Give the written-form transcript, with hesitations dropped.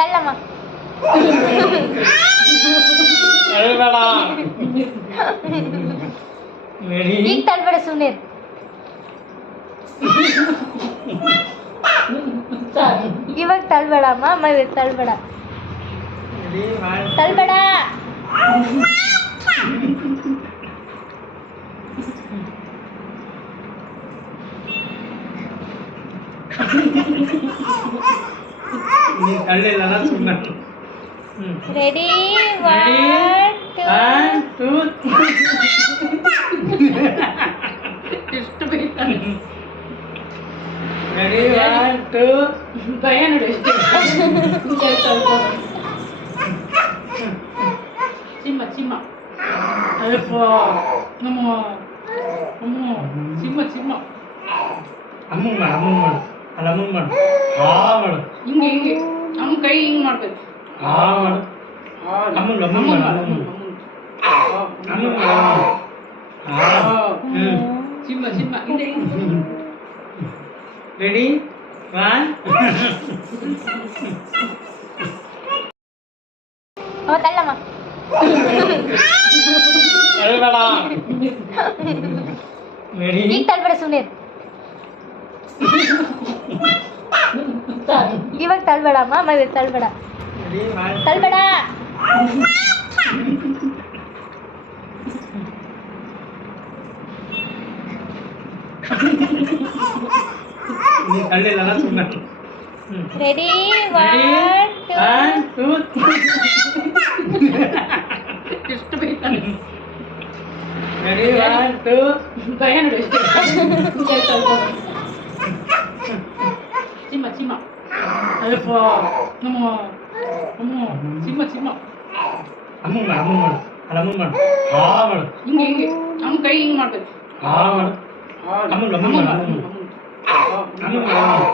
ತಳ್ಳಮ್ಮ ಈಗ ತಳ್ಬೇಡ ಸುಮ್ಮನೆ ಇವಾಗ ತಳ್ಬೇಡ ಅಮ್ಮ ಇವಾಗ ತಳ್ಬೇಡ ತಳ್ಬೇಡ ರೆಡಿ ಎಷ್ಟು ಬೇಯ್ತಾನೆ ರೆಡಿ 1 2 ಭಯ ನೋಡಿ ಎಷ್ಟು ಚಿಮ್ಮ ಚಿಮ್ಮ ಅಯ್ಯಪ್ಪ ನಮ್ಮ ಚಿಮ್ಮ ಚಿಮ್ಮ ಅಮ್ಮಂಗ್ ಮಾಡು ಅಲ್ಲ ಅಮ್ಮಂಗ್ ಮಾಡು ಮಾಡು ಹಿಂಗೆ ಹಿಂಗೆ ನಮ್ಮ ಕೈ ಹಿಂಗೆ ಮಾಡ್ಬೇಕು ಮಾಡು ಅಮ್ಮಂಗ್ ಮಾಡು ಅಮ್ಮಂಗ್ ಮಾಡು ಚಿಮ್ಮ ಚಿಮ್ಮ ಹಿಂದೆ ರೆಡಿ 1 ತಳ್ಳಮ್ಮ ರೆಡಿ ಈಗ ತಳ್ಬೇಡ ಸುಮ್ಮನೆ ಇವಾಗ ತಳ್ಬೇಡ ಅಮ್ಮ ಇವಾಗ ತಳ್ಬೇಡ ರೆಡಿ 1 ತಳ್ಬೇಡ ನೀ ತಳ್ಳಿಲ್ಲ ಸುಮ್ಮನೆ ರೆಡಿ 1 2 ಎಷ್ಟು ಬೇಯ್ತಾನೆ ರೆಡಿ 1 2 ಭಯ ನೋಡಿ ಎಷ್ಟು ಚಿಮ್ಮ ಚಿಮ್ಮ ಅಯ್ಯಪ್ಪ ನಮ್ಮ ಚಿಮ್ಮ ಚಿಮ್ಮ ಅಮ್ಮಂಗ್ ಮಾಡು ಅಲ್ಲ ಅಮ್ಮಂಗ್ ಮಾಡು ಮಾಡು ಹಿಂಗೆ ಹಿಂಗೆ ನಮ್ಮ ಕೈ ಹಿಂಗೆ ಮಾಡ್ಬೇಕು ಮಾಡು ಅಮ್ಮಂಗ್ ಮಾಡು ಅಮ್ಮಂಗ್ ಮಾಡು